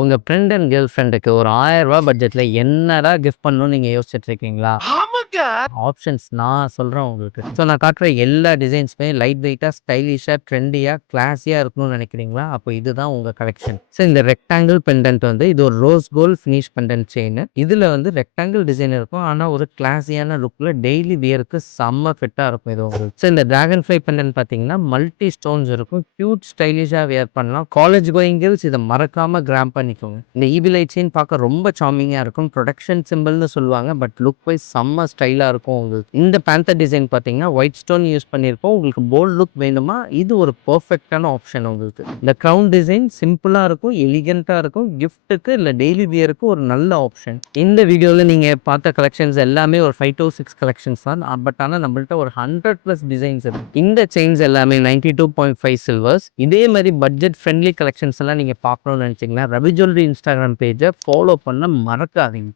உங்க friend and girl ஃப்ரெண்டுக்கு ஒரு ரூ. 1000 பட்ஜெட்ல என்னடா கிஃப்ட் பண்ணணும்னு நீங்க யோசிச்சுட்டு இருக்கீங்களா? ஆமாங்க. ஆப்ஷன்ஸ் நான் சொல்றேன் உங்களுக்கு. ஸோ நான் காட்டுற எல்லா டிசைன்ஸுமே லைட் வெயிட்டா, ஸ்டைலிஷா, ட்ரெண்டியா, கிளாஸியா இருக்கணும்னு நினைக்கிறீங்களா? அப்போ இதுதான் உங்க கலெக்ஷன். ஸோ இந்த ரெக்டாங்கிள் பெண்டன்ட் வந்து இது ஒரு rose gold finish pendant chain. இதுல வந்து ரெக்டாங்கிள் டிசைன் இருக்கும். ஆனா ஒரு கிளாஸியான லுக்ல டெய்லி வியருக்கு செம்ம ஃபிட்டா இருக்கும் இது உங்களுக்கு. ஸோ இந்த டிராகன் ஃப்ளை பெண்டன்ட் பார்த்தீங்கன்னா மல்டி ஸ்டோன்ஸ் இருக்கும். கியூட் ஸ்டைலிஷா வியர் பண்ணலாம். காலேஜ் கோயிங் கேர்ள்ஸ் இதை மறக்காம கிராம் பண்ணிக்கோங்க. இந்த ஈவி லைட் செயின் பார்க்க ரொம்ப சார்மிங்கா இருக்கும். ப்ரொடக்ஷன் சிம்பிள்னு சொல்லுவாங்க. பட் லுக் வைஸ் செம்ம ஸ்டைலா இருக்கும் உங்களுக்கு. இந்த பேந்தர் டிசைன் பார்த்தீங்கன்னா ஒயிட் ஸ்டோன் யூஸ் பண்ணியிருப்போம். உங்களுக்கு போல்ட் லுக் வேணுமா, இது ஒரு பெர்ஃபெக்டான ஆப்ஷன் உங்களுக்கு. இந்த க்ரவுன் டிசைன் சிம்பிளா இருக்கும், எலிகென்ட்டா இருக்கும். கிஃப்ட்டுக்கு இல்லை டெய்லி வியருக்கு ஒரு நல்ல ஆப்ஷன். இந்த வீடியோவில் நீங்கள் பார்த்த கலெக்ஷன்ஸ் எல்லாமே ஒரு 5 to 6 கலெக்ஷன்ஸ் தான். பட் ஆனால் நம்மள்ட்ட ஒரு 100+ டிசைன்ஸ் இருக்கு. இந்த செயின்ஸ் எல்லாமே 92.5 சில்வர்ஸ். இதே மாதிரி பட்ஜெட் ஃப்ரெண்ட்லி கலெக்ஷன்ஸ் எல்லாம் நீங்கள் பார்க்கணும்னு நினச்சிங்கன்னா ரவி ஜுவல்லரி இன்ஸ்டாகிராம் பேஜை ஃபாலோ பண்ண மறக்காதீங்க.